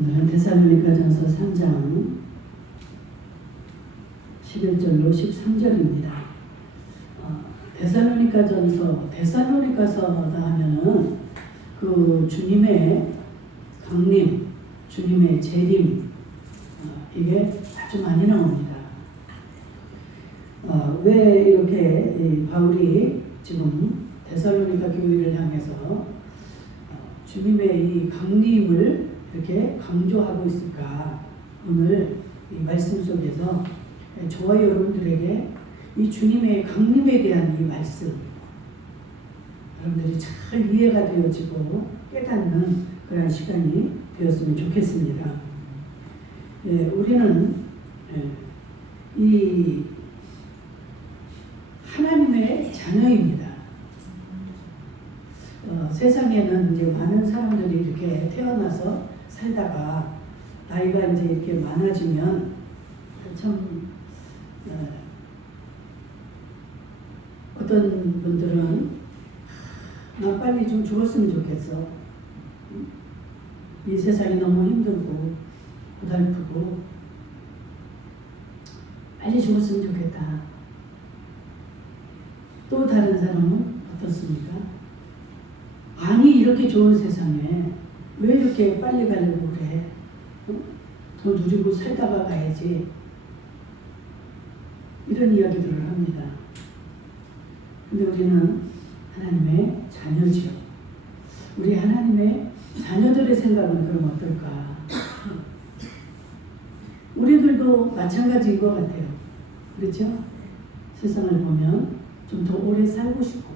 오늘은 데살로니가전서 3장 11절로 13절입니다. 데살로니가서다 하면은 그 주님의 강림, 주님의 재림, 이게 아주 많이 나옵니다. 왜 이렇게 바울이 지금 데살로니가 교회를 향해서 주님의 이 강림을 이렇게 강조하고 있을까? 오늘 이 말씀 속에서 저와 여러분들에게 이 주님의 강림에 대한 이 말씀, 여러분들이 잘 이해가 되어지고 깨닫는 그런 시간이 되었으면 좋겠습니다. 우리는 이 하나님의 자녀입니다. 세상에는 이제 많은 사람들이 이렇게 태어나서 살다가 나이가 이제 이렇게 많아지면 참 어떤 분들은 나 빨리 좀 죽었으면 좋겠어. 이 세상이 너무 힘들고 고달프고 빨리 죽었으면 좋겠다. 또 다른 사람은 어떻습니까? 아니 이렇게 좋은 세상에 왜 이렇게 빨리 가려고 그래? 더 누리고 살다가 가야지. 이런 이야기들을 합니다. 근데 우리는 하나님의 자녀지요. 우리 하나님의 자녀들의 생각은 그럼 어떨까? 우리들도 마찬가지인 것 같아요. 그렇죠? 세상을 보면 좀 더 오래 살고 싶고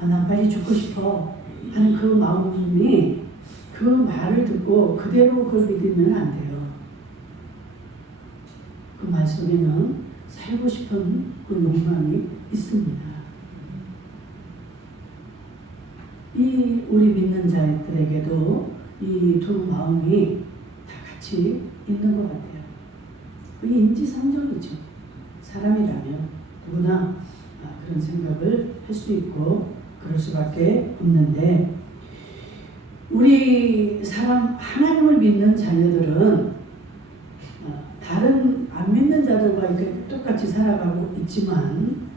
나 빨리 죽고 싶어 하는 그 마음이 그 말을 듣고 그대로 그걸 믿으면 안 돼요. 그 말 속에는 살고 싶은 그 욕망이 있습니다. 이 우리 믿는 자들에게도 이 두 마음이 다 같이 있는 것 같아요. 그게 인지상정이죠. 사람이라면 누구나 그런 생각을 할 수 있고 그럴 수밖에 없는데, 우리 사람 하나님을 믿는 자녀들은 다른 안 믿는 자들과 이렇게 똑같이 살아가고 있지만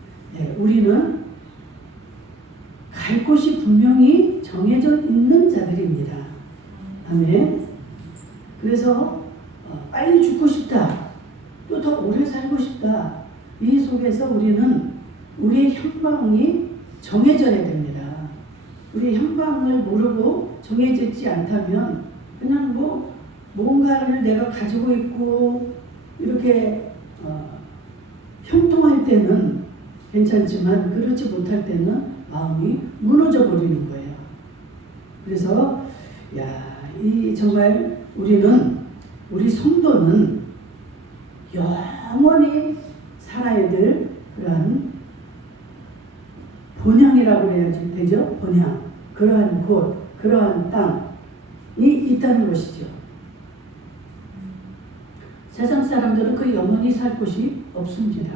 우리는 갈 곳이 분명히 정해져 있는 자들입니다. 아멘. 그래서 빨리 죽고 싶다, 또 더 오래 살고 싶다, 이 속에서 우리는 우리의 현방이 정해져야 됩니다. 우리의 현방을 모르고 정해지지 않다면 그냥 뭔가를 내가 가지고 있고 이렇게 형통할 때는 괜찮지만 그렇지 못할 때는 마음이 무너져 버리는 거예요. 그래서 정말 우리 성도는 영원히 살아야 될 그러한 본향이라고 해야지 되죠? 본향. 그러한 곳, 그러한 땅이 있다는 것이죠. 세상 사람들은 그 영원히 살 곳이 없습니다.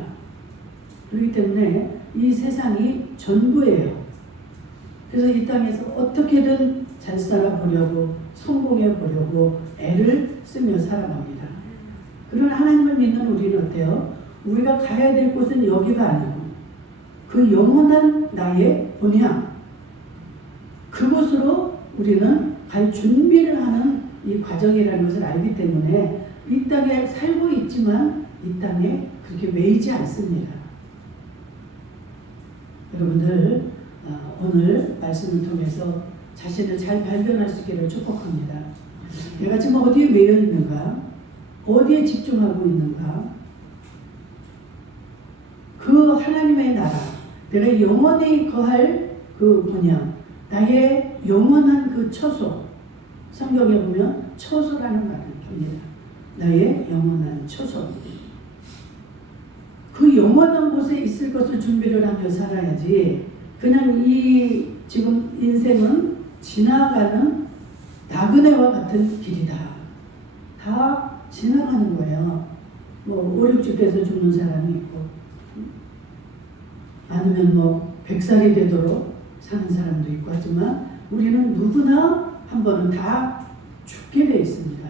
그렇기 때문에 이 세상이 전부예요. 그래서 이 땅에서 어떻게든 잘 살아보려고, 성공해 보려고 애를 쓰며 살아갑니다. 그러나 하나님을 믿는 우리는 어때요? 우리가 가야 될 곳은 여기가 아니고 그 영원한 나의 본향, 그곳으로 우리는 갈 준비를 하는 이 과정이라는 것을 알기 때문에 이 땅에 살고 있지만 이 땅에 그렇게 매이지 않습니다. 여러분들 오늘 말씀을 통해서 자신을 잘 발견할 수 있기를 축복합니다. 내가 지금 어디에 매여 있는가? 어디에 집중하고 있는가? 그 하나님의 나라, 내가 영원히 거할 그 본향, 나의 영원한 그 처소, 성경에 보면 처소라는 말을 봅니다. 나의 영원한 처소. 그 영원한 곳에 있을 것을 준비를 하며 살아야지, 그냥 이 지금 인생은 지나가는 나그네와 같은 길이다. 다 지나가는 거예요. 5, 60대에서 죽는 사람이 있고, 아니면 100살이 되도록 사는 사람도 있고 하지만 우리는 누구나 한 번은 다 죽게 돼 있습니다.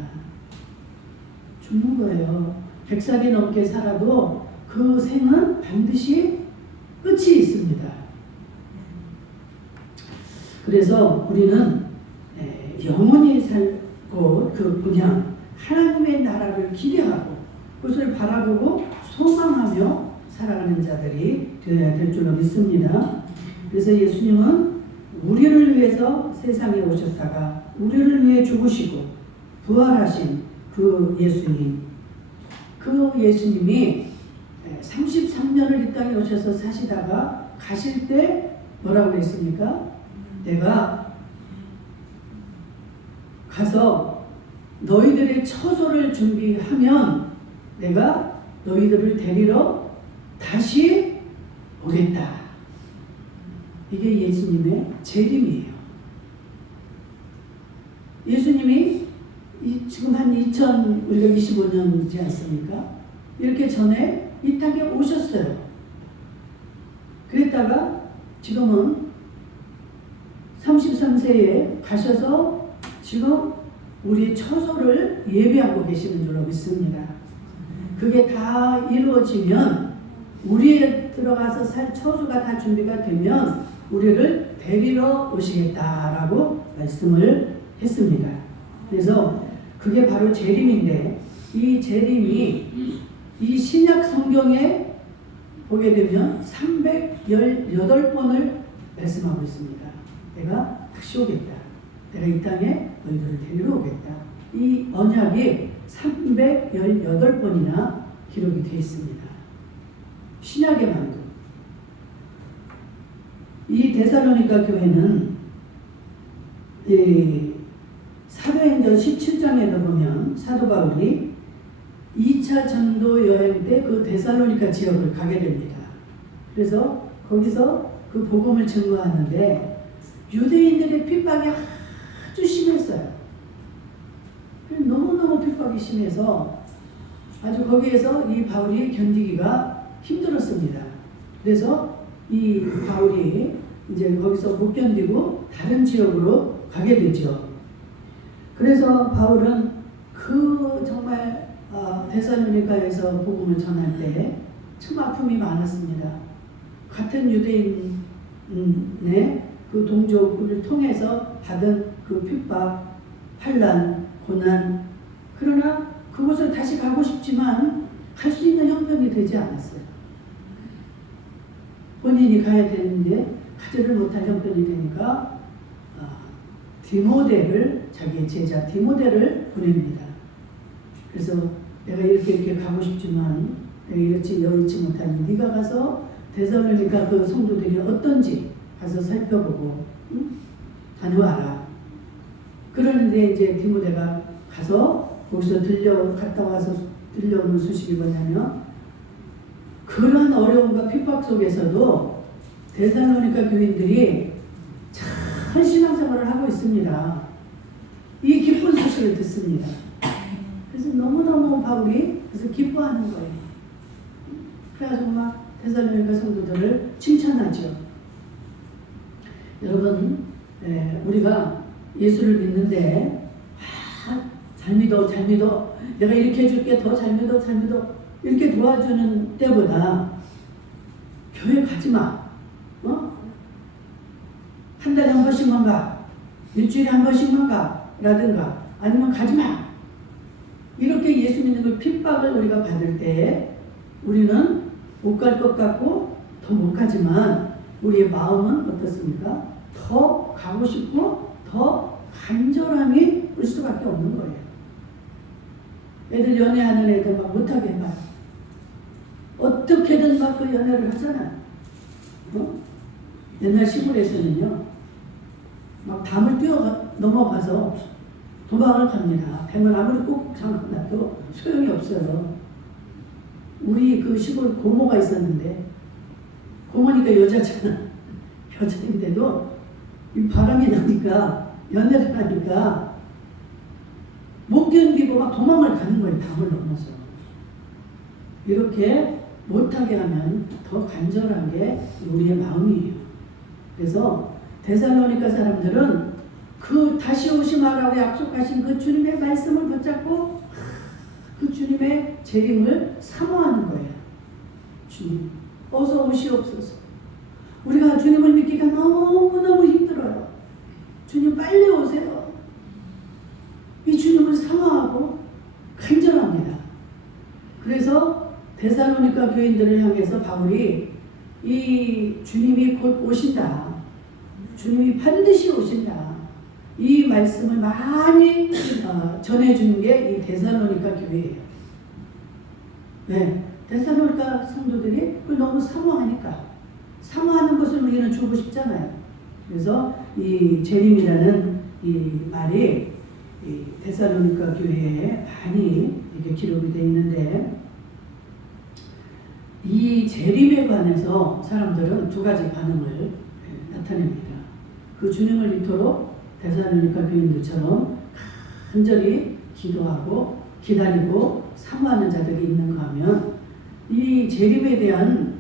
죽는 거예요. 100살이 넘게 살아도 그 생은 반드시 끝이 있습니다. 그래서 우리는 영원히 살고 그 그냥 하나님의 나라를 기대하고 그것을 바라보고 소망하며 살아가는 자들이 되어야 될 줄로 믿습니다. 그래서 예수님은 우리를 위해서 세상에 오셨다가 우리를 위해 죽으시고 부활하신 그 예수님, 그 예수님이 33년을 이 땅에 오셔서 사시다가 가실 때 뭐라고 했습니까? 내가 가서 너희들의 처소를 준비하면 내가 너희들을 데리러 다시 오겠다. 이게 예수님의 재림이에요. 예수님이 지금 한 2025년이지 않습니까? 이렇게 전에 이 땅에 오셨어요. 그랬다가 지금은 33세에 가셔서 지금 우리 처소를 예비하고 계시는 줄로 믿습니다. 그게 다 이루어지면 우리에 들어가서 살 처소가 다 준비가 되면 우리를 데리러 오시겠다라고 말씀을 했습니다. 그래서 그게 바로 재림인데 이 재림이 이 신약 성경에 보게 되면 318번을 말씀하고 있습니다. 내가 다시 오겠다. 내가 이 땅에 너희들을 데리러 오겠다. 이 언약이 318번이나 기록이 되어 있습니다. 신약에만도. 이 데살로니가 교회는 사도행전 17장에도 보면 사도 바울이 2차 전도 여행 때 그 데살로니가 지역을 가게 됩니다. 그래서 거기서 그 복음을 증거하는데 유대인들의 핍박이 아주 심했어요. 너무너무 핍박이 심해서 아주 거기에서 이 바울이 견디기가 힘들었습니다. 그래서 이 바울이 이제 거기서 못 견디고 다른 지역으로 가게 되죠. 그래서 바울은 그 정말 데살로니가에서 복음을 전할 때 참 아픔이 많았습니다. 같은 유대인의 그 동족을 통해서 받은 그 핍박, 환난, 고난, 그러나 그곳을 다시 가고 싶지만 갈 수 있는 형편이 되지 않았어요. 본인이 가야 되는데 가지를 못할 형편이 되니까 디모데를, 자기의 제자 디모데를 보냅니다. 그래서 내가 이렇게 가고 싶지만 내가 이렇지 여의치 못하니 네가 가서 데살로니가 그 성도들이 어떤지 가서 살펴보고 다녀와라. 그러는데 이제 디모데가 가서 거기서 갔다 와서 들려오는 소식이 뭐냐면 그런 어려움과 핍박 속에서도 데살로니가 교인들이 잘 신앙생활을 하고 있습니다. 이 기쁜 소식을 듣습니다. 그래서 너무너무 바울이 그래서 기뻐하는 거예요. 그래가지고 막 데살로니가 성도들을 칭찬하죠. 여러분, 우리가 예수를 믿는데 잘 믿어, 잘 믿어, 내가 이렇게 해줄게, 더 잘 믿어, 잘 믿어, 이렇게 도와주는 때보다 교회 가지 마. 한 달에 한 번씩만 가, 일주일에 한 번씩만 가, 라든가 아니면 가지 마. 이렇게 예수 믿는 걸 핍박을 우리가 받을 때 우리는 못 갈 것 같고 더 못 가지만 우리의 마음은 어떻습니까? 더 가고 싶고 더 간절함이 올 수밖에 없는 거예요. 애들 연애하는 애들 막 못하게 해봐. 어떻게든 막 그 연애를 하잖아. 옛날 시골에서는요, 막 담을 넘어가서 도망을 갑니다. 뱀을 아무리 꼭 잡아놔도 소용이 없어요. 우리 그 시골 고모가 있었는데, 고모니까 여자잖아. 여자인데도 이 바람이 나니까, 연애를 하니까 못 견디고 막 도망을 가는 거예요. 담을 넘어서. 이렇게 못하게 하면 더 간절한 게 우리의 마음이에요. 그래서 데살로니가 사람들은 그 다시 오심하라고 약속하신 그 주님의 말씀을 붙잡고 그 주님의 재림을 사모하는 거예요. 주님, 어서 오시옵소서. 우리가 주님을 믿기가 너무너무 힘들어요. 주님 빨리 오세요. 이 주님을 사모하고 간절합니다. 그래서 데살로니가 교인들을 향해서 바울이 이 주님이 곧 오신다. 주님이 반드시 오신다. 이 말씀을 많이 전해주는 게 이 데살로니가 교회예요. 네, 데살로니가 성도들이 그걸 너무 사모하니까 사모하는 것을 우리는 주고 싶잖아요. 그래서 이 재림이라는 이 말이 이 데살로니가 교회에 많이 이렇게 기록이 되어 있는데 이 재림에 관해서 사람들은 두 가지 반응을 나타냅니다. 그 주님을 믿도록 데살로니가 교인들처럼 간절히 기도하고 기다리고 사모하는 자들이 있는가 하면 이 재림에 대한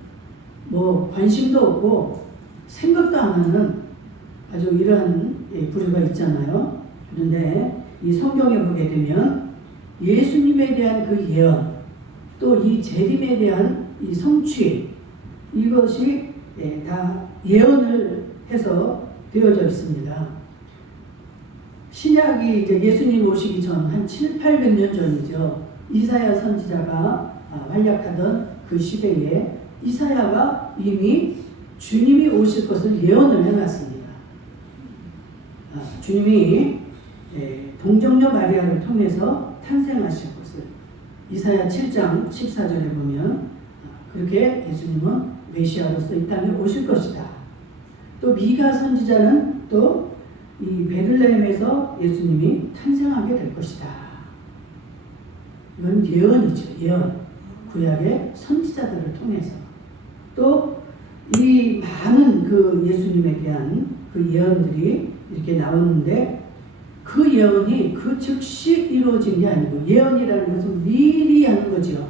관심도 없고 생각도 안 하는 아주 이러한 부류가 있잖아요. 그런데 이 성경에 보게 되면 예수님에 대한 그 예언 또 이 재림에 대한 이 성취 이것이 다 예언을 해서 되어져 있습니다. 신약이 이제 예수님 오시기 전 한 700~800년 전이죠. 이사야 선지자가 활약하던 그 시대에 이사야가 이미 주님이 오실 것을 예언을 해놨습니다. 주님이 동정녀 마리아를 통해서 탄생하실 것을 이사야 7장 14절에 보면 그렇게 예수님은 메시아로서 이 땅에 오실 것이다. 또 미가 선지자는 또 이 베들레헴에서 예수님이 탄생하게 될 것이다. 이건 예언이죠. 예언. 구약의 선지자들을 통해서 또 이 많은 그 예수님에 대한 그 예언들이 이렇게 나오는데 그 예언이 그 즉시 이루어진 게 아니고 예언이라는 것은 미리 하는 거죠.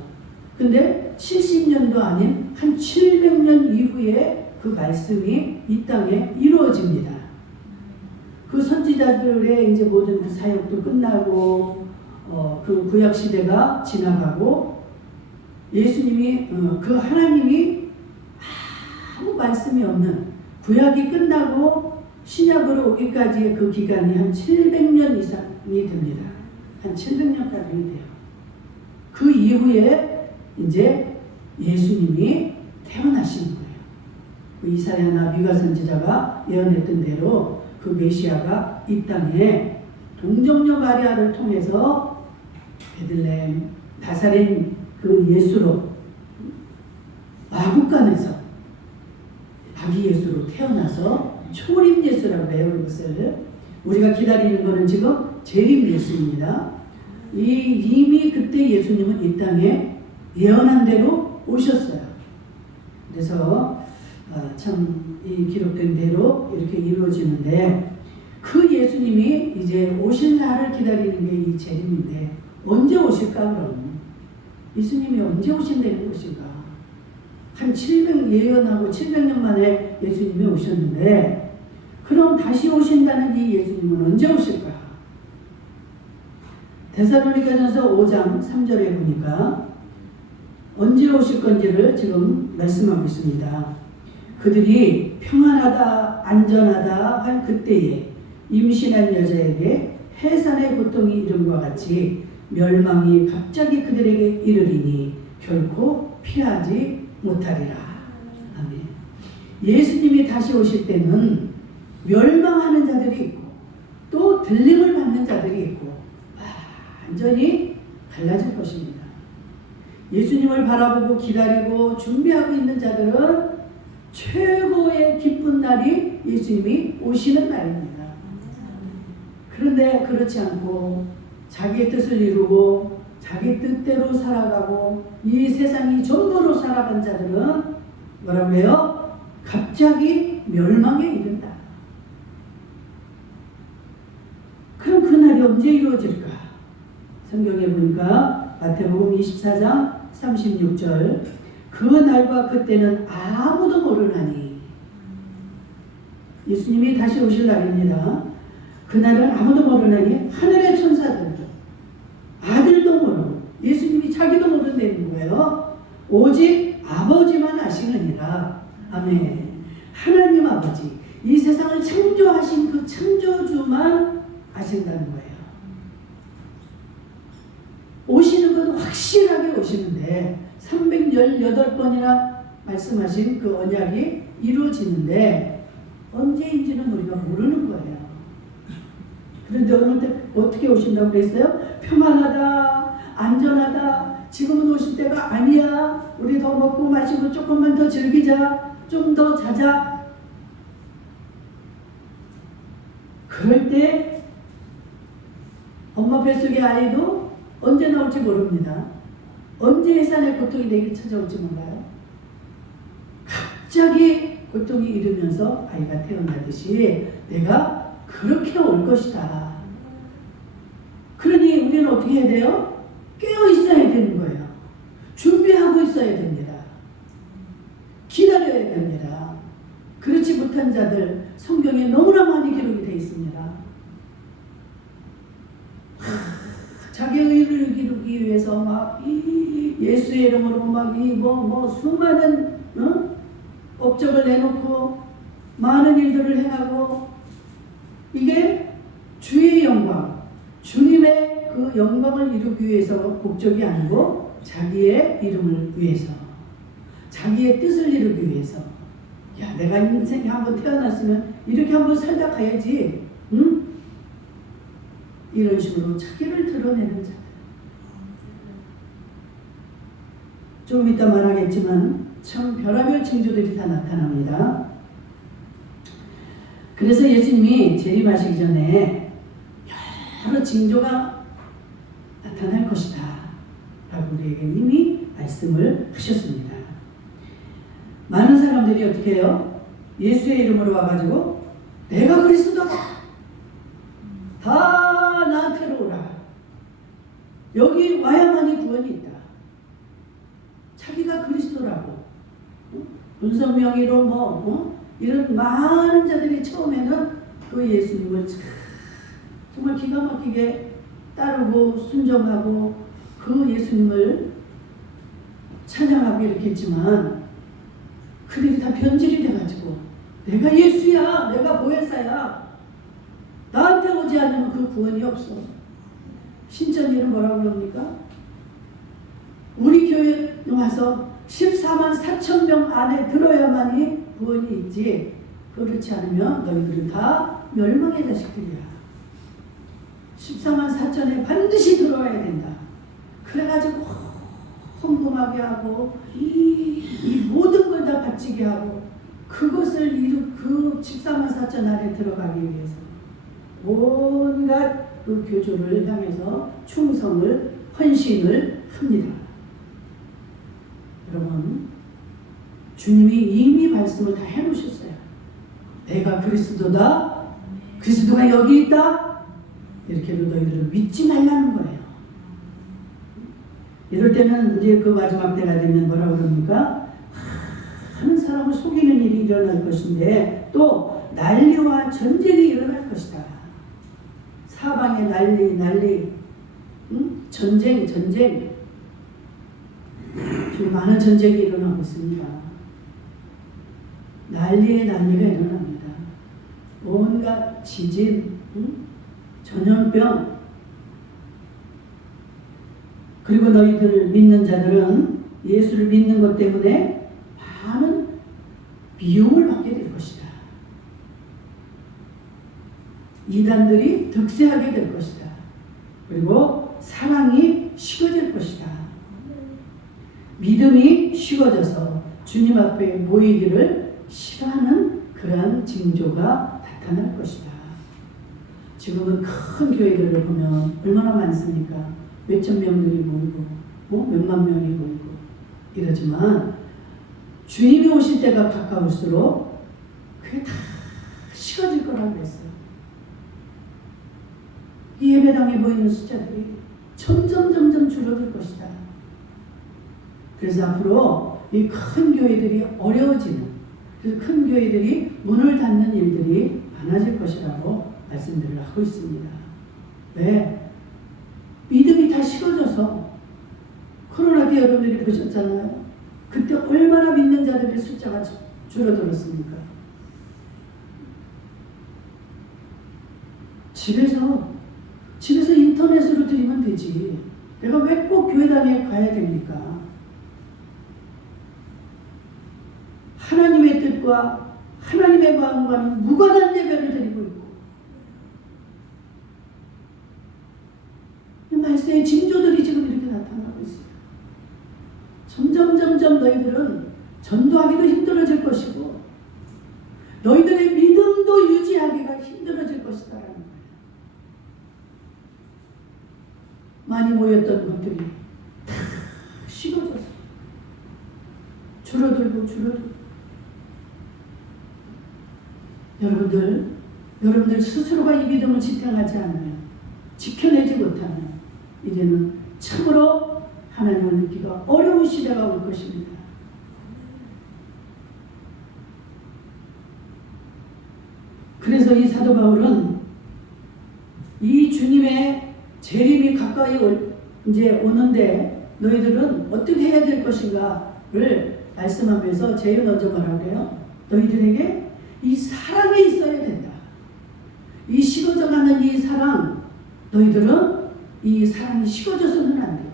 근데 70년도 아닌 한 700년 이후에 그 말씀이 이 땅에 이루어집니다. 그 선지자들의 이제 모든 그 사역도 끝나고 그 구약 시대가 지나가고 예수님이 그 하나님이 아무 말씀이 없는 구약이 끝나고 신약으로 오기까지의 그 기간이 한 700년 이상이 됩니다. 한 700년까지 돼요. 그 이후에 이제 예수님이 태어나신 거예요. 그 이사야나 미가 선지자가 예언했던 대로 그 메시아가 이 땅에 동정녀 마리아를 통해서 베들레헴 나사렛 그 예수로 마구간에서 아기 예수로 태어나서 초림 예수라고 해요. 그것을 우리가 기다리는 것은 지금 재림 예수입니다. 이미 그때 예수님은 이 땅에 예언한 대로 오셨어요. 그래서 참 이 기록된 대로 이렇게 이루어지는데 그 예수님이 이제 오실 날을 기다리는 게 이 재림인데 언제 오실까 그럼? 예수님이 언제 오신다는 것인가? 한 700 예언하고 700년 만에 예수님이 오셨는데 그럼 다시 오신다는 이 예수님은 언제 오실까? 데살로니가전서 5장 3절에 보니까 언제 오실 건지를 지금 말씀하고 있습니다. 그들이 평안하다 안전하다 한 그때에 임신한 여자에게 해산의 고통이 이름과 같이 멸망이 갑자기 그들에게 이르리니 결코 피하지 못하리라. 아멘. 예수님이 다시 오실 때는 멸망하는 자들이 있고 또 들림을 받는 자들이 있고 완전히 달라질 것입니다. 예수님을 바라보고 기다리고 준비하고 있는 자들은 최고의 기쁜 날이 예수님이 오시는 날입니다. 그런데 그렇지 않고 자기의 뜻을 이루고 자기 뜻대로 살아가고 이 세상이 전부로 살아간 자들은 뭐라고 해요? 갑자기 멸망에 이른다. 그럼 그 날이 언제 이루어질까? 성경에 보니까 마태복음 24장 36절 그 날과 그때는 아무도 모르나니 예수님이 다시 오실 날입니다. 그날은 아무도 모르나니 하늘의 천사들도 아들도 모르고 예수님이 자기도 모른다는 거예요. 오직 아버지만 아시느니라. 아멘. 하나님 아버지, 이 세상을 창조하신 그 창조주만 아신다는 거예요. 오시는 건 확실하게 오시는데 318번이나 말씀하신 그 언약이 이루어지는데 언제인지는 우리가 모르는 거예요. 그런데 어느 때 어떻게 오신다고 그랬어요? 평안하다, 안전하다, 지금은 오실 때가 아니야, 우리 더 먹고 마시고 조금만 더 즐기자, 좀 더 자자. 그럴 때 엄마 뱃속의 아이도 언제 나올지 모릅니다. 언제 해산의 고통이 내게 찾아올지 몰라요. 갑자기 고통이 이르면서 아이가 태어나듯이 내가 그렇게 올 것이다. 그러니 우리는 어떻게 해야 돼요? 깨어 있어야 되는 거예요. 준비하고 있어야 됩니다. 기다려야 됩니다. 그렇지 못한 자들 성경에 너무나 많이 기록이 되어 있습니다. 자기의 의를 이루기 위해서 막 예수의 이름으로 막 수많은 업적을 내놓고 많은 일들을 행하고, 이게 주의 영광, 주님의 그 영광을 이루기 위해서 목적이 아니고 자기의 이름을 위해서, 자기의 뜻을 이루기 위해서. 야, 내가 인생에 한번 태어났으면 이렇게 한번 살다 가야지, 응? 이런 식으로 자기를 드러내는 자들. 조금 이따 말하겠지만 참 별의별 징조들이 다 나타납니다. 그래서 예수님이 재림하시기 전에 여러 징조가 나타날 것이다 라고 우리에게 이미 말씀을 하셨습니다. 많은 사람들이 어떻게 해요? 예수의 이름으로 와가지고 내가 그리스도다, 다 나한테로 오라, 여기 와야만이 구원이 있다, 자기가 그리스도라고, 문성명의로 이런 많은 자들이 처음에는 그 예수님을 정말 기가 막히게 따르고 순종하고 그 예수님을 찬양하고 이렇게 했지만, 그들이 다 변질이 돼가지고 내가 예수야, 내가 보혜사야, 나한테 오지 않으면 그 구원이 없어. 신천지는 뭐라고 그럽니까? 우리 교회 와서 14만 4천 명 안에 들어야만이 구원이 있지, 그렇지 않으면 너희들은 다 멸망의 자식들이야. 14만 4천에 반드시 들어와야 된다. 그래가지고 헌금하게 하고 이 모든 걸 다 바치게 하고, 그것을 그 14만 4천 안에 들어가기 위해서 온갖 그 교조를 향해서 충성을, 헌신을 합니다. 여러분, 주님이 이미 말씀을 다 해놓으셨어요. 내가 그리스도다, 그리스도가 여기 있다, 이렇게도 너희들은 믿지 말라는 거예요. 이럴 때는 이제 그 마지막 때가 되면 뭐라고 그럽니까? 많은 사람을 속이는 일이 일어날 것인데 또 난리와 전쟁이 일어날 것이다. 사방에 난리, 전쟁. 지금 많은 전쟁이 일어나고 있습니다. 난리가 일어납니다. 온갖 지진, 전염병. 그리고 너희들 믿는 자들은 예수를 믿는 것 때문에 많은 비용을 받게 될 것이다. 이단들이 득세하게 될 것이다. 그리고 사랑이 식어질 것이다. 믿음이 식어져서 주님 앞에 모이기를 싫어하는 그러한 징조가 나타날 것이다. 지금은 큰 교회들을 보면 얼마나 많습니까? 몇천 명들이 모이고 몇만 명이 모이고 이러지만 주님이 오실 때가 가까울수록 그게 다 식어질 거라고 그랬어요. 이 예배당에 모이는 숫자들이 점점 줄어들 것이다. 그래서 앞으로 이 큰 교회들이 어려워지는, 그 큰 교회들이 문을 닫는 일들이 많아질 것이라고 말씀들을 하고 있습니다. 왜? 믿음이 다 식어져서 코로나 때 여러분들이 보셨잖아요. 그때 얼마나 믿는 자들의 숫자가 줄어들었습니까? 집에서 인터넷으로 드리면 되지. 내가 왜 꼭 교회당에 가야 됩니까? 하나님의 뜻과 하나님의 마음과는 무관한 예배를 드리고 있고, 이 말씀의 징조들이 지금 이렇게 나타나고 있어요. 점점 너희들은 전도하기도 힘들어질 것이고 너희들의 믿음도 유지하기가 힘들어질 것이다라는 거예요. 많이 모였던 것들이 다 식어져서 줄어들고 여러분들 스스로가 이 믿음을 지탱하지 않으면, 지켜내지 못하면 이제는 참으로 하나님을 믿기가 어려운 시대가 올 것입니다. 그래서 이 사도 바울은 이 주님의 재림이 가까이 이제 오는데 너희들은 어떻게 해야 될 것인가를 말씀하면서 제일 먼저 뭐라고 해요? 너희들에게 이 사랑이 있어야 된다. 이 식어져가는 이 사랑, 너희들은 이 사랑이 식어져서는 안 되고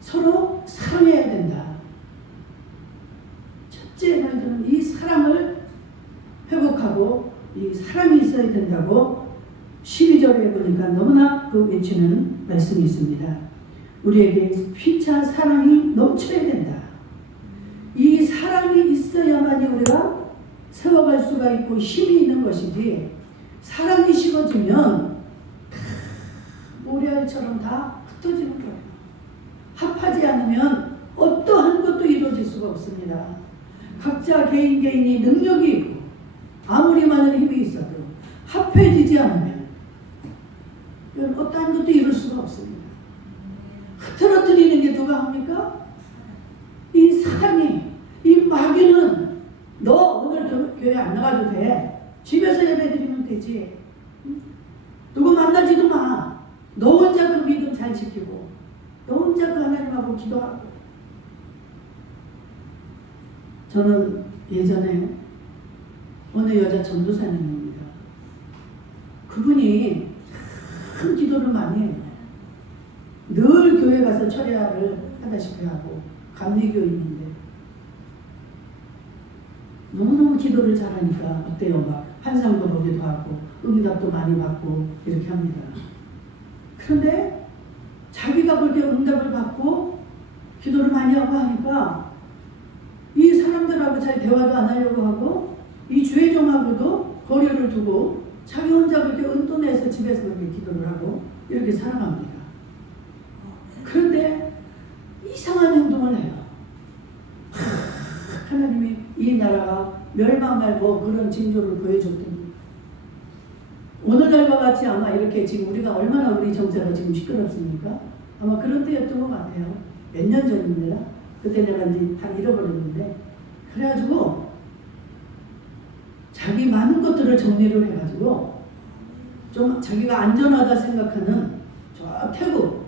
서로 사랑해야 된다. 첫째, 너희들은 이 사랑을 회복하고 이 사랑이 있어야 된다고 12절에 보니까 너무나 그 외치는 말씀이 있습니다. 우리에게 피차 사랑이 넘쳐야 된다. 이 사랑이 있어야만이 우리가 세워갈 수가 있고 힘이 있는 것이지, 사랑이 식어지면 모래알처럼 다 흩어지는 거예요. 합하지 않으면 어떠한 것도 이루어질 수가 없습니다. 각자 개인이 능력이 있고 아무리 많은 힘이 있어도 합해지지 않으면 어떠한 것도 이룰 수가 없습니다. 흐트러뜨리는 게 누가 합니까? 이 사랑이, 이 마귀는 너 오늘 교회 안 나가도 돼. 집에서 예배드리면 되지. 누구 만나지도 마. 너 혼자 그 믿음 잘 지키고 너 혼자 그 하나님하고 기도하고. 저는 예전에 어느 여자 전도사님입니다. 그분이 큰 기도를 많이 해요. 늘 교회 가서 철야를 하다시피 하고 감리교인인데 너무너무 기도를 잘하니까 어때요? 막 환상도 보기도 하고 응답도 많이 받고 이렇게 합니다. 그런데 자기가 그렇게 응답을 받고 기도를 많이 하고 하니까 이 사람들하고 잘 대화도 안 하려고 하고 이 주회종하고도 거리를 두고 자기 혼자 그렇게 은돈해서 집에서 그렇게 기도를 하고 이렇게 살아갑니다. 그런데 이상한 행동을 해요. 하나님이 이 나라가 멸망할 그런 징조를 보여줬더니 오늘날과 같이 아마 이렇게 지금 우리가 얼마나 우리 정세가 지금 시끄럽습니까? 아마 그런 때였던 것 같아요. 몇 년 전입니다. 그때 내가 이제 다 잃어버렸는데, 그래가지고 자기 많은 것들을 정리를 해가지고 좀 자기가 안전하다 생각하는 저 태국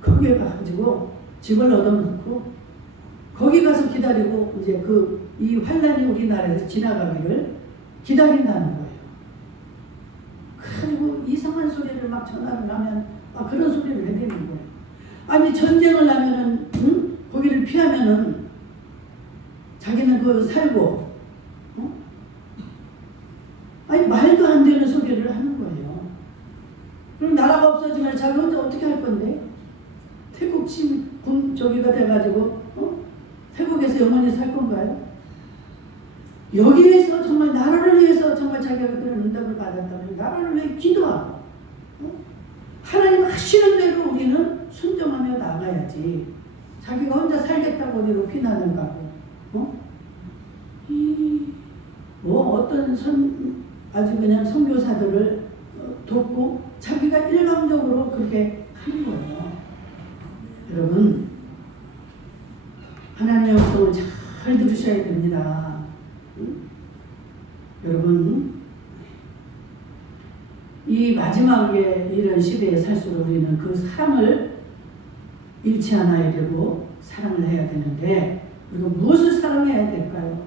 거기에 가가지고 집을 얻어놓고 거기 가서 기다리고 이제 이 환란이 우리나라에서 지나가기를 기다린다는 거예요. 그리고 이상한 소리를 막 전화를 하면 그런 소리를 해대는 거예요. 아니 전쟁을 하면은 거기를 피하면은 자기는 살고 아니 말도 안 되는 소리를 하는 거예요. 그럼 나라가 없어지면 자기 혼자 어떻게 할 건데? 태국 저기가 돼가지고 태국에서 영원히 살 건가요? 여기에서 정말 나라를 위해서 정말 자기가 그런 응답을 받았다면 나라를 위해 기도하고 하나님 하시는 대로 우리는 순종하며 나가야지. 자기가 혼자 살겠다고 어디로 피난을 가고 어떤 아주 그냥 선교사들을 돕고 자기가 일방적으로 그렇게 하는 거예요. 여러분, 하나님의 음성을 잘 들으셔야 됩니다. 여러분, 이 마지막에 이런 시대에 살수록 우리는 그 사랑을 잃지 않아야 되고 사랑을 해야 되는데 우리가 무엇을 사랑해야 될까요?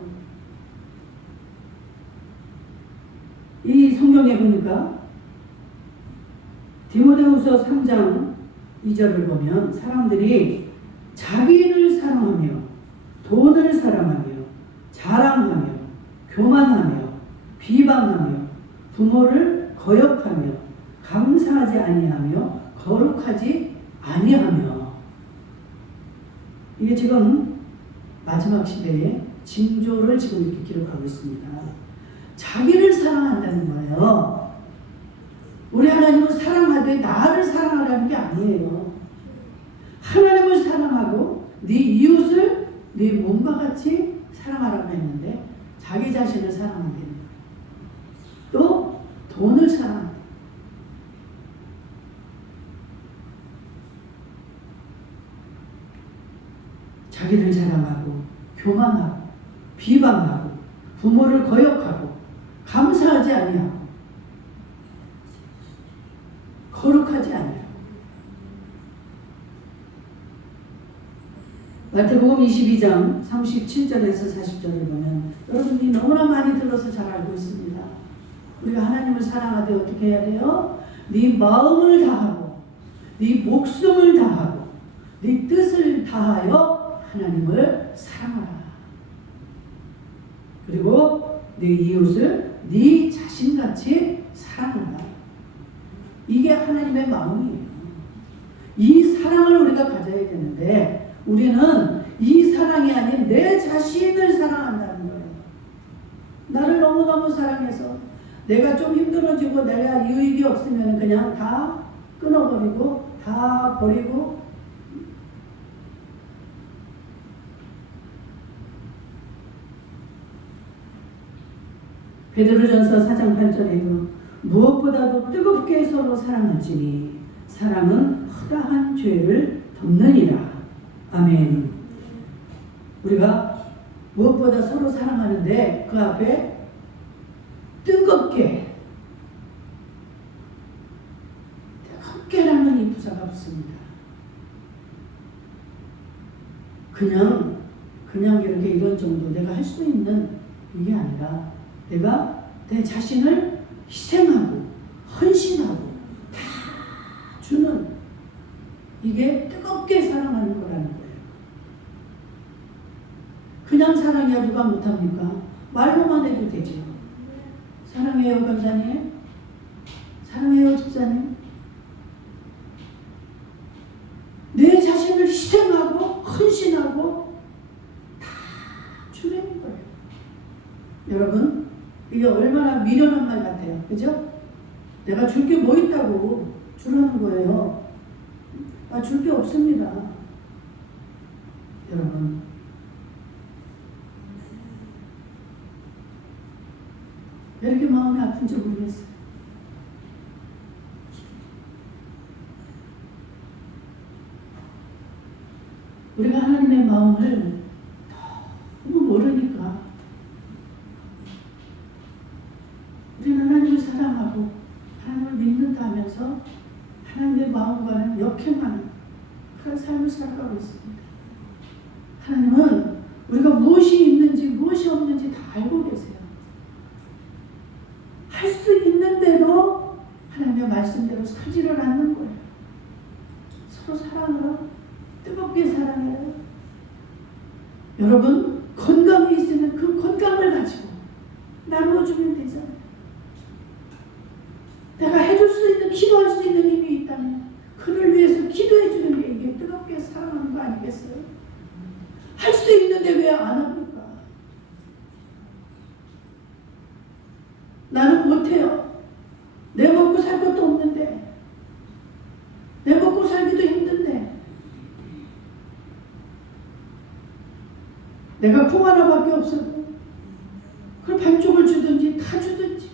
이 성경에 보니까 디모데후서 3장 2절을 보면 사람들이 자기를 사랑하며 돈을 사랑하며 자랑하며 교만하며 비방하며 부모를 거역하며 감사하지 아니하며 거룩하지 아니하며 이게 지금 마지막 시대의 징조를 지금 이렇게 기록하고 있습니다. 자기를 사랑한다는 거예요. 우리 하나님은 사랑하되 나를 사랑하라는 게 아니에요. 하나님을 사랑하고 네 이웃을 네 몸과 같이 사랑하라고 했는데 자기 자신을 사랑하는 거예요. 또 돈을 사랑한다. 자기를 자랑하고 교만하고 비방하고 부모를 거역하고 감사하지 아니하고 거룩하지 아니하고 마태복음 22장 37절에서 40절을 보면 여러분이 너무나 많이 들어서 잘 알고 있습니다. 우리가 하나님을 사랑하되 어떻게 해야 돼요? 네 마음을 다하고 네 목숨을 다하고 네 뜻을 다하여 하나님을 사랑하라. 그리고 네 이웃을 네 자신같이 사랑하라. 이게 하나님의 마음이에요. 이 사랑을 우리가 가져야 되는데 우리는 이 사랑이 아닌 내 자신을 사랑한다는 거예요. 나를 너무너무 사랑해서 내가 좀 힘들어지고 내가 유익이 없으면 그냥 다 끊어버리고 다 버리고 베드로전서 4장 8절에도 무엇보다도 뜨겁게 서로 사랑할지니 사랑은 허다한 죄를 덮느니라. 아멘. 우리가 무엇보다 서로 사랑하는데 그 앞에 뜨겁게라는 이 부사가 없습니다. 그냥 이렇게 이런 정도 내가 할 수 있는 이게 아니라 내가 내 자신을 희생하고 헌신하고 다 주는 이게 뜨겁게 사랑하는 거라는 거예요. 그냥 사랑해야 누가 못합니까? 말로만 해도 되죠. 사랑해요 권사님, 사랑해요 집사님. 내 자신을 희생하고 헌신하고 다 주는 거예요. 여러분 이게 얼마나 미련한 말 같아요. 그죠? 내가 줄 게 뭐 있다고 주라는 거예요. 줄 게 없습니다. 여러분 왜 이렇게 마음이 아픈지 모르겠어요. 우리가 하나님의 마음을 너무 모르니까 우리는 하나님을 사랑하고 하나님을 믿는다 하면서 하나님의 마음과는 역행하는 그런 삶을 살아가고 있습니다. 하나님은 우리가 무엇이 있는지 무엇이 없는지 다 알고 계세요. 할 수 있는데도 하나님의 말씀대로 살지를 않는 거예요. 서로 사랑으로 뜨겁게 사랑해요. 여러분 건강이 있으면 그 건강을 가지고 나누어주면 되잖아요. 내가 해줄 수 있는 기도할 수 있는 힘이 있다면 그를 위해서 기도해 주는 게 이게 뜨겁게 사랑하는 거 아니겠어요? 할 수 있는데 왜 안 합니까? 나는 못해요. 내 먹고 살 것도 없는데 내 먹고 살기도 힘든데 내가 콩 하나밖에 없어도 그걸 반쪽을 주든지 다 주든지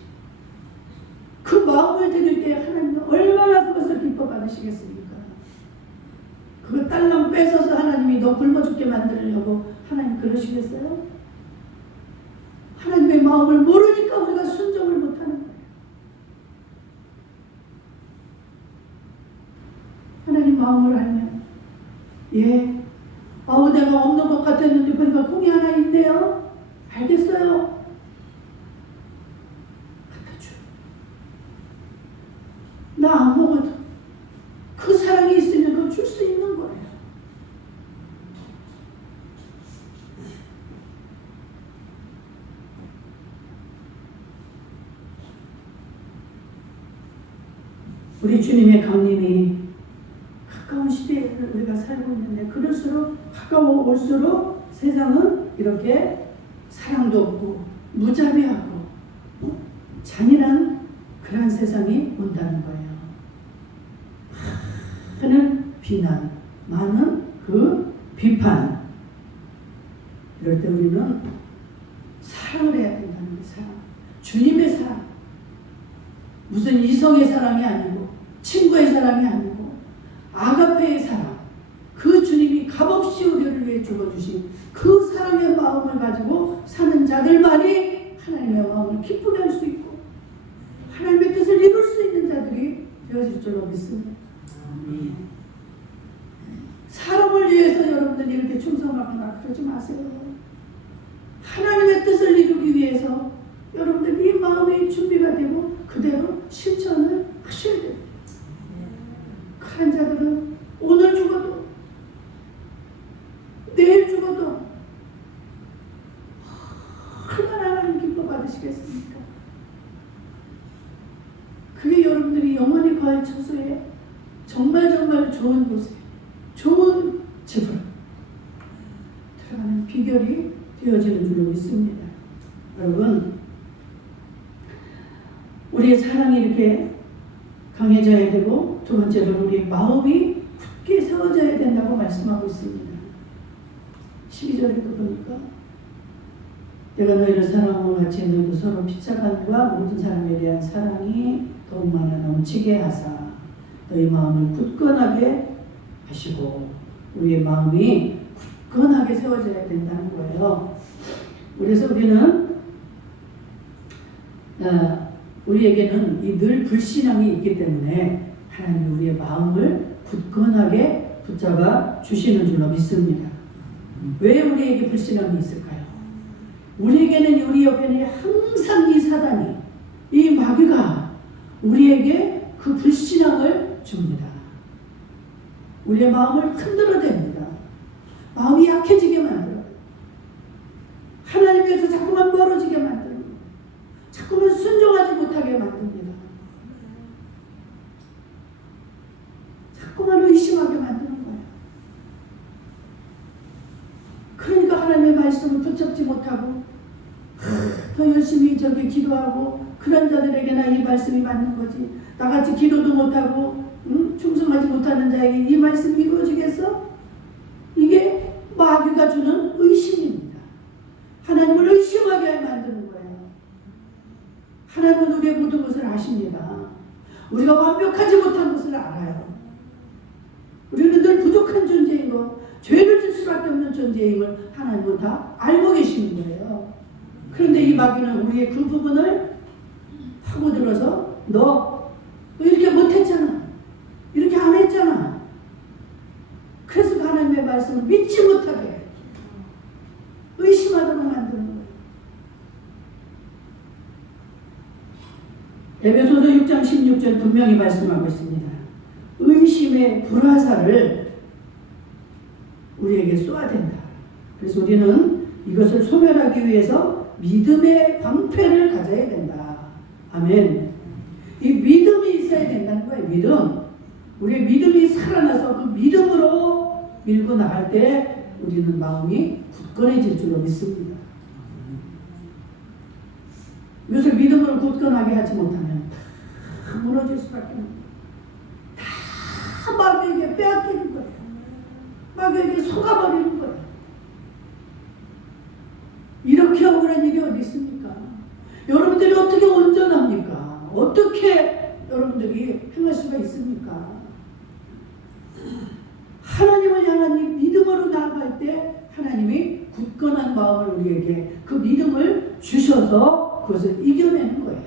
그 마음을 드릴 때 하나님은 얼마나 그것을 기뻐 받으시겠습니까? 그거 딸랑 뺏어서 하나님이 너 굶어 죽게 만들려고 하나님 그러시겠어요? 하나님의 마음을 모르니까 우리가 순종을 못하는 거예요. 마음을 알면, 예, 내가 없는 것 같았는데 보니까 콩이 하나 있네요. 알겠어요. 갖다 줘. 나 안 먹어도 그 사랑이 있으면 줄 수 있는 거예요. 우리 주님의 강림이 가까운 시대에 우리가 살고 있는데, 그럴수록 가까워올수록 세상은 이렇게 사랑도 없고 무자비하고 잔인한 그러한 세상이 온다는 거예요. 많은 비난, 많은 그 비판. 이럴 때 우리는 사랑을 해야 된다는 거예요. 사랑. 주님의 사랑. 무슨 이성의 사랑이 아니고 친구의 사랑이 아니고 아가페의 사랑. 그 주님이 값없이 우리를 위해 죽어주신 그 사랑의 마음을 가지고 사는 자들만이 하나님의 마음을 기쁘게 할 수 있고 하나님의 뜻을 이룰 수 있는 자들이 되어질 줄로 믿습니다. 사람을 위해서 여러분들이 이렇게 충성하거나 그러지 마세요. 하나님의 뜻을 이루기 위해서 여러분들이 이 마음이 준비가 되고 그대로 실천을 하셔야 됩니다. 그런 자들은 오늘 죽어도 내일 죽어도 얼마나 하나님 기뻐 받으시겠습니까? 그게 여러분들이 영원히 거할 처소에 정말 좋은 곳에 좋은 집으로 들어가는 비결이 되어지는 줄로 믿습니다. 여러분, 우리의 사랑이 이렇게 강해져야 되고, 두 번째로 우리의 마음이 굳게 세워져야 된다고 말씀하고 있습니다. 12절에도 보니까 내가 너희를 사랑함과 같이 너희도 서로 피차간과 모든 사람에 대한 사랑이 더욱 많아 넘치게 하사 너희 마음을 굳건하게 하시고, 우리의 마음이 굳건하게 세워져야 된다는 거예요. 그래서 우리에게는 이 늘 불신앙이 있기 때문에 하나님이 우리의 마음을 굳건하게 붙잡아 주시는 줄로 믿습니다. 왜 우리에게 불신앙이 있을까요? 우리에게는 우리 옆에는 항상 이 사단이, 이 마귀가 우리에게 그 불신앙을 줍니다. 우리의 마음을 흔들어댑니다. 마음이 약해지게 만들어요. 하나님께서 자꾸만 멀어지게 만들어요. 자꾸만 순종하지 못하게 만듭니다. 자꾸만 의심하게 만드는 거예요. 그러니까 하나님의 말씀을 붙잡지 못하고 더 열심히 기도하고 그런 자들에게나 이 말씀이 맞는 거지. 나같이 기도도 못하고 충성하지 못하는 자에게 이 말씀이 이루어지겠어? 이게 마귀가 주는 의심입니다. 하나님을 의심하게 만드는 거예요. 하나님은 우리의 모든 것을 아십니다. 우리가 완벽하지 못한 것을 알아요. 우리는 늘 부족한 존재이고 죄를 질 수밖에 없는 존재임을 하나님은 다 알고 계시는 거예요. 그런데 이 마귀는 우리의 그 부분을 파고들어서 너 이렇게 못했잖아. 이렇게 안 했잖아. 그래서 그 하나님의 말씀을 믿지 못하게 의심하도록 만드는 거예요. 에베소서 6장 16절 분명히 말씀하고 있습니다. 의심의 불화살을 우리에게 쏘아야 된다. 그래서 우리는 이것을 소멸하기 위해서 믿음의 방패를 가져야 된다. 아멘. 이 믿음이 있어야 된다는 거예요. 믿음. 우리의 믿음이 살아나서 그 믿음으로 밀고 나갈 때 우리는 마음이 굳건해질 줄로 믿습니다. 이것을 믿음으로 굳건하게 하지 못하면 다 무너질 수밖에 없는 거예요. 다 마귀에게 빼앗기는 거예요. 마귀에게 속아버리는 거예요. 이렇게 억울한 일이 어디 있습니까? 여러분들이 어떻게 온전합니까? 어떻게 여러분들이 행할 수가 있습니까? 하나님을 향한 이 믿음으로 나아갈 때 하나님이 굳건한 마음을 우리에게 그 믿음을 주셔서 그것을 이겨내는 거예요.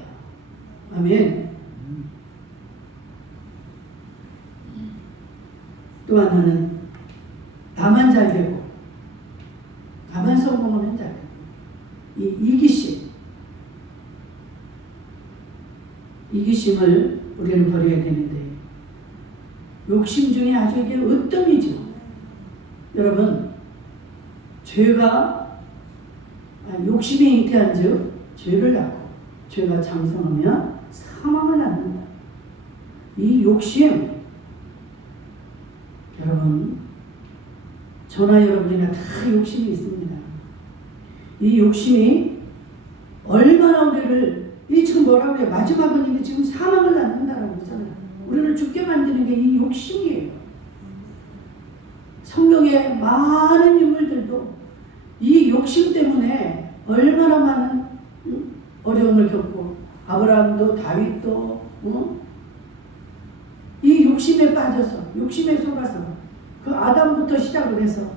아멘. 또 하나는 나만 잘 되고 나만 성공하면 잘 되고 이 이기심을 우리는 버려야 되는데 욕심 중에 아주 이게 으뜸이죠. 여러분 욕심이 잉태한즉 죄를 낳고 죄가 장성하면 사망을 낳는다. 이 욕심 여러분 저나 여러분이나 다 욕심이 있습니다. 이 욕심이 얼마나 우리를 지금 뭐라고 해요? 마지막은 지금 사망을 낳는다라고 하잖아요. 우리를 죽게 만드는 게 이 욕심이에요. 성경의 많은 인물들도 이 욕심 때문에 얼마나 많은 어려움을 겪고 아브라함도 다윗도 이 욕심에 빠져서 욕심에 속아서 그 아담부터 시작을 해서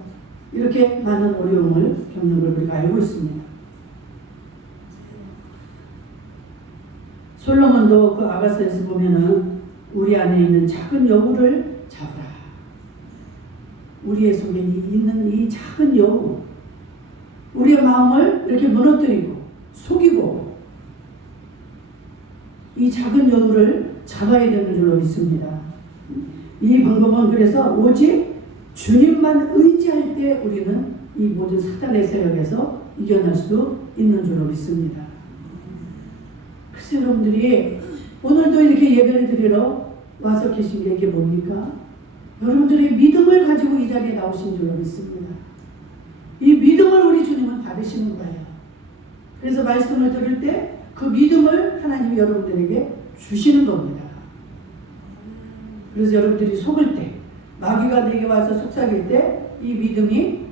이렇게 많은 어려움을 겪는 걸 우리가 알고 있습니다. 솔로몬도 그 아가서에서 보면은 우리 안에 있는 작은 여우를 잡으라. 우리의 속에 있는 이 작은 여우, 우리의 마음을 이렇게 무너뜨리고 속이고 이 작은 여우를 잡아야 되는 줄로 믿습니다. 이 방법은 그래서 오직 주님만 의지할 때 우리는 이 모든 사단의 세력에서 이겨낼 수 있는 줄로 믿습니다. 글쎄 여러분들이 오늘도 이렇게 예배를 드리러 와서 계신 게 이게 뭡니까? 여러분들의 믿음을 가지고 이 자리에 나오신 줄로 믿습니다. 이 믿음을 우리 주님은 받으시는 거예요. 그래서 말씀을 들을 때 그 믿음을 하나님이 여러분들에게 주시는 겁니다. 그래서 여러분들이 속을 때 마귀가 내게 와서 속삭일 때 이 믿음이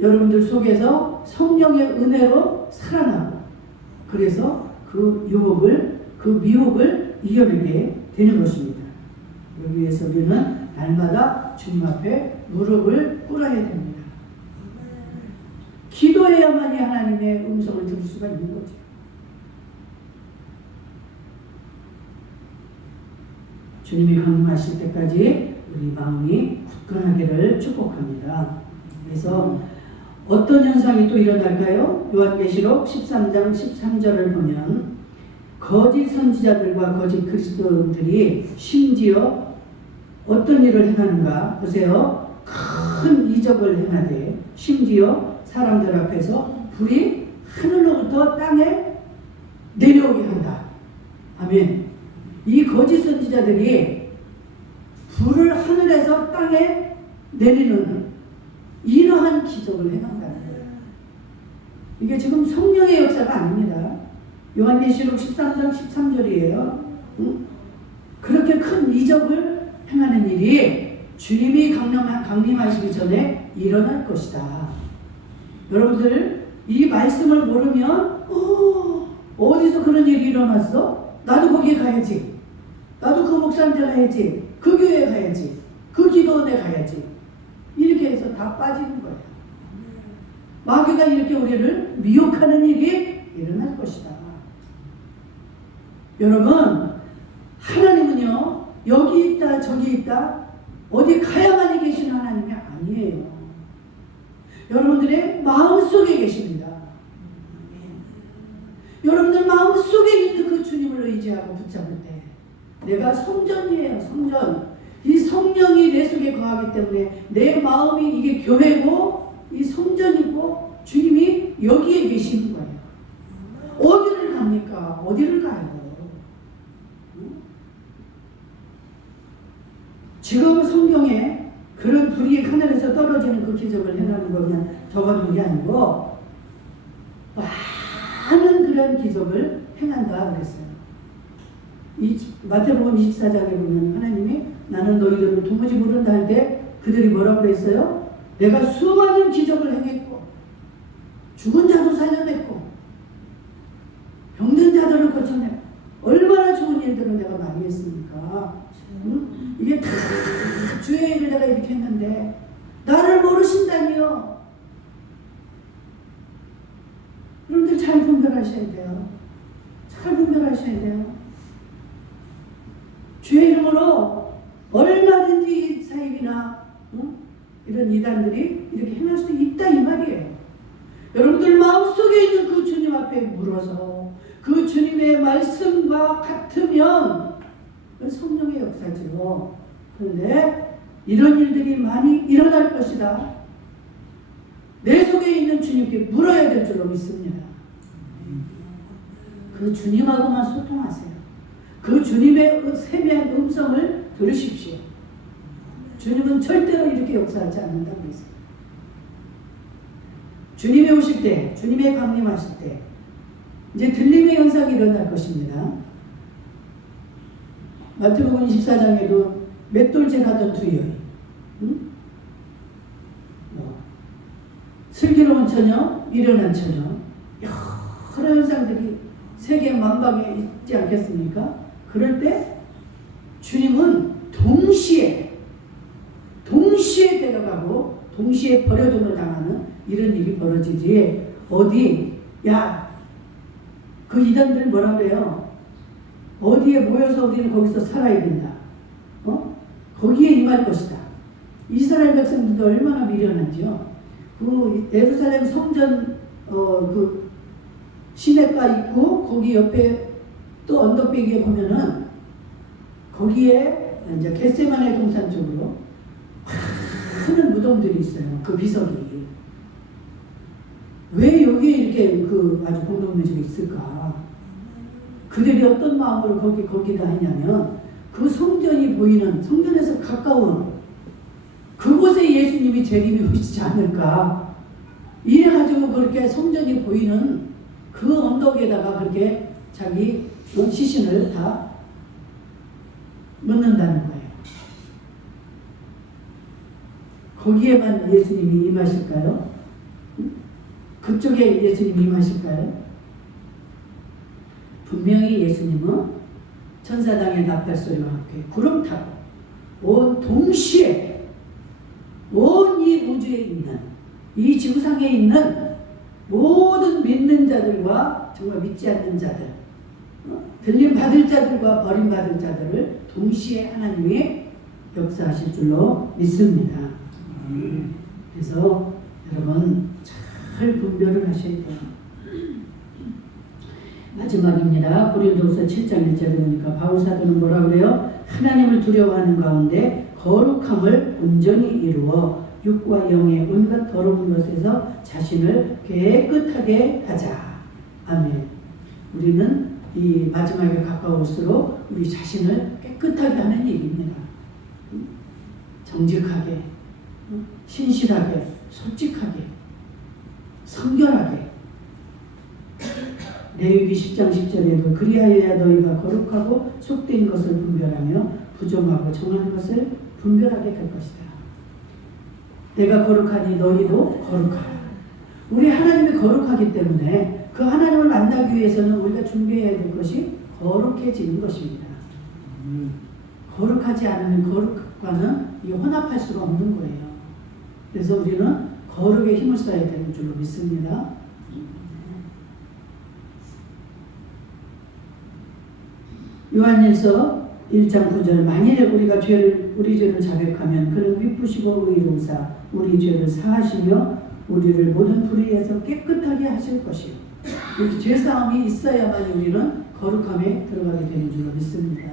여러분들 속에서 성령의 은혜로 살아나고 그래서 그 유혹을 그 미혹을 이겨내게 되는 것입니다. 여기 위해서 우리는 날마다 주님 앞에 무릎을 꿇어야 됩니다. 기도해야만이 하나님의 음성을 들을 수가 있는 거죠. 주님이 강림하실 때까지 우리 마음이 굳건하기를 축복합니다. 그래서 어떤 현상이 또 일어날까요? 요한계시록 13장 13절을 보면 거짓 선지자들과 거짓 그리스도인들이 심지어 어떤 일을 행하는가 보세요. 큰 이적을 행하되 심지어 사람들 앞에서 불이 하늘로부터 땅에 내려오게 한다. 아멘. 이 거짓 선지자들이 불을 하늘에서 땅에 내리는 이러한 기적을 행한다는 거예요. 이게 지금 성령의 역사가 아닙니다. 요한계시록 13장 13절이에요. 그렇게 큰 이적을 행하는 일이 주님이 강림하시기 전에 일어날 것이다. 여러분들 이 말씀을 모르면 어디서 그런 일이 일어났어? 나도 거기에 가야지. 나도 그 목사한테 가야지. 그 교회에 가야지. 그 기도원에 가야지. 이렇게 해서 다 빠지는 거예요. 마귀가 이렇게 우리를 미혹하는 일이 일어날 것이다. 여러분 하나님은요 여기 있다 저기 있다 어디 가야만이 계시는 하나님이 아니에요. 여러분들의 마음속에 계십니다. 여러분들 마음속에 있는 그 주님을 의지하고 붙잡을 때 내가 성전이에요. 성전. 이 성령이 내 속에 거하기 때문에 내 마음이 이게 교회고 이 성전이고 주님이 여기에 계시는 거예요. 어디를 갑니까? 어디를 가요? 지금 성경에 그런 불이 하늘에서 떨어지는 그 기적을 행하는 거면 적어둔 게 아니고 많은 그런 기적을 행한다 그랬어요. 이 마태복음 24장에 보면 하나님이 나는 너희들을 도무지 모른다 할 때 그들이 뭐라고 그랬어요? 내가 수많은 기적을 행했고 죽은 자도 살려냈고 병든 자들을 고쳐냈고 얼마나 좋은 일들을 내가 많이 했습니까? 응? 이게 다 주의 일을 내가 이렇게 했는데 나를 모르신다니요. 여러분들 잘 분별하셔야 돼요. 잘 분별하셔야 돼요. 주의 이름으로 얼마든지 사입이나 이런 이단들이 이렇게 행할 수 있다 이 말이에요. 여러분들 마음속에 있는 그 주님 앞에 물어서 그 주님의 말씀과 같으면 성령의 역사죠. 그런데 이런 일들이 많이 일어날 것이다. 내 속에 있는 주님께 물어야 될 줄로 믿습니다. 그 주님하고만 소통하세요. 그 주님의 세미한 음성을 들으십시오. 주님은 절대로 이렇게 역사하지 않는다고 했어요. 주님이 오실 때, 주님의 강림하실 때 이제 들림의 현상이 일어날 것입니다. 마태복음 24장에도 맷돌질 하던 두 여인, 슬기로운 처녀, 미련한 처녀, 여러 현상들이 세계 만방에 있지 않겠습니까? 그럴 때 주님은 동시에 데려가고 동시에 버려둠을 당하는 이런 일이 벌어지지. 어디 그 이단들 뭐라 그래요? 어디에 모여서 우리는 거기서 살아야 된다. 거기에 임할 것이다. 이스라엘 백성들도 얼마나 미련한지요. 그 예루살렘 성전 그 시내가 있고 거기 옆에 또 언덕배기에 보면은 거기에 이제 겟세마네 동산 쪽으로 많은 무덤들이 있어요. 그 비석이. 왜 여기에 이렇게 그 아주 공동묘지가 있을까? 그들이 어떤 마음으로 거기다 했냐면 그 성전이 보이는, 성전에서 가까운 그곳에 예수님이 재림이 오시지 않을까. 이래가지고 그렇게 성전이 보이는 그 언덕에다가 그렇게 자기 시신을 다 넣는다는 거예요. 거기에만 예수님이 임하실까요? 그쪽에 예수님이 임하실까요? 분명히 예수님은 천사장의 나팔소리와 함께 구름 타고 동시에 온 이 우주에 있는, 이 지구상에 있는 모든 믿는 자들과 정말 믿지 않는 자들, 들림 받을 자들과 버림 받을 자들을 동시에 하나님이 역사하실 줄로 믿습니다. 그래서 여러분 잘 분별을 하셔야 돼요. 마지막입니다. 고린도후서 7장 1절에 보니까 바울 사도는 뭐라 그래요? 하나님을 두려워하는 가운데 거룩함을 온전히 이루어 육과 영의 온갖 더러운 것에서 자신을 깨끗하게 하자. 아멘. 우리는 이 마지막에 가까울수록 우리 자신을 깨끗하게 하는 일입니다. 정직하게, 신실하게, 솔직하게, 성결하게. 레위기 10장 10절에도 그리하여야 너희가 거룩하고 속된 것을 분별하며 부정하고 정한 것을 분별하게 될 것이다. 내가 거룩하니 너희도 거룩하라. 우리 하나님이 거룩하기 때문에 그 하나님을 만나기 위해서는 우리가 준비해야 될 것이 거룩해지는 것입니다. 거룩하지 않으면 거룩과는 혼합할 수가 없는 거예요. 그래서 우리는 거룩에 힘을 써야 되는 줄로 믿습니다. 요한일서 1장 9절 만일 우리가 우리 죄를 자백하면 그는 미쁘시고 의로우사 우리 죄를 사하시며 우리를 모든 불의에서 깨끗하게 하실 것이요. 이렇게 죄사함이 있어야만 우리는 거룩함에 들어가게 되는 줄로 믿습니다.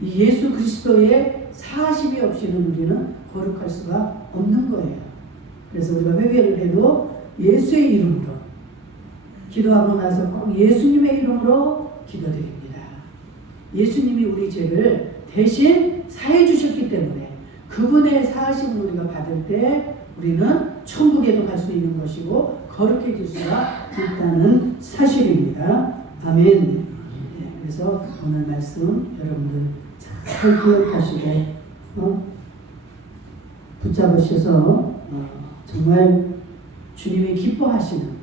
이 예수 그리스도의 사하심이 없이는 우리는 거룩할 수가 없는 거예요. 그래서 우리가 회개를 해도 예수의 이름으로 기도하고 나서 꼭 예수님의 이름으로 기도드립니다. 예수님이 우리 죄를 대신 사해 주셨기 때문에 그분의 사하심을 우리가 받을 때 우리는 천국에도 갈 수 있는 것이고 거룩해질 수가 있다는 사실입니다. 아멘. 네, 그래서 오늘 말씀 여러분들 잘 기억하시고 붙잡으셔서 정말 주님이 기뻐하시는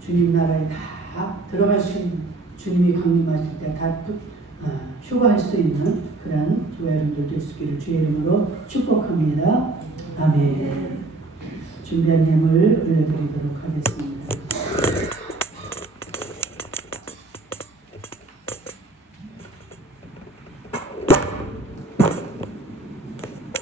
주님 나라에 다 들어갈 수 있는, 주님이 강림하실 때 다 휴가할 수 있는 그런 교회 여러분들 될 수 있기를 주의 이름으로 축복합니다. 아멘. 준비한 예물 올려드리도록 하겠습니다.